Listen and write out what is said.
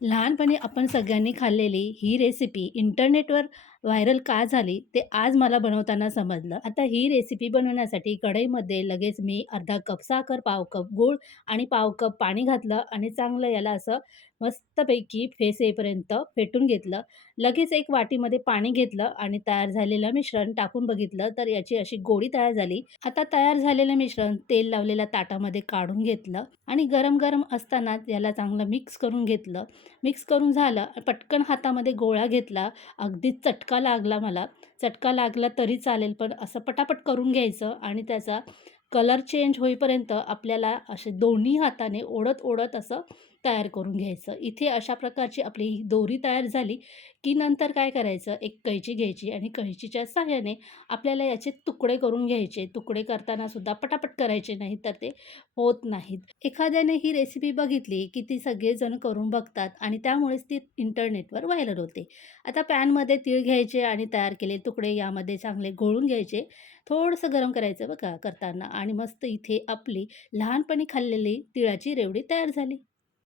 लहानपणी आपण सगळ्यांनी खाल्लेली ही रेसिपी इंटरनेटवर व्हायरल का झाली ते आज मला बनवताना समजलं. आता ही रेसिपी बनवण्यासाठी कढईमध्ये लगेच मी अर्धा कप साखर, पाव कप गूळ आणि पाव कप पाणी घातलं आणि चांगलं याला असं मस्तपैकी फेस येईपर्यंत फेटून घेतलं. लगेच एक वाटीमध्ये पाणी घेतलं आणि तयार झालेलं मिश्रण टाकून बघितलं तर याची अशी गोडी तयार झाली. आता तयार झालेलं मिश्रण तेल लावलेल्या ताटामध्ये काढून घेतलं आणि गरम-गरम असताना याला चांगलं मिक्स करून घेतलं. मिक्स करून झालं, पटकन हातामध्ये गोळा घेतला. अगदी चटका चटका लागला मला. चटका लागला तरी चालेल, पण असं पटापट करून घ्यायचं आणि त्याचा कलर चेंज होईपर्यंत आपल्याला असे दोन्ही हाताने ओढत-ओढत असं तयार करून घ्यायचं. इथे अशा प्रकारची आपली ही दोरी तयार झाली, की नंतर काय करायचं, एक कैची घ्यायची आणि कैचीच्या सहाय्याने आपल्याला याचे तुकडे करून घ्यायचे. तुकडे करताना सुद्धा पटापट करायचे नाही तर ते होत नाहीत. एखाद्याने ही रेसिपी बघितली, की ती सगळेजण करून बघतात आणि त्यामुळेच ती इंटरनेटवर व्हायरल होते. आता पॅनमध्ये तीळ घ्यायचे आणि तयार केले तुकडे यामध्ये चांगले घोळून घ्यायचे. थोडंसं गरम करायचं बघा करताना आणि मस्त इथे आपली लहानपणी खाल्लेली तिळाची रेवडी तयार झाली.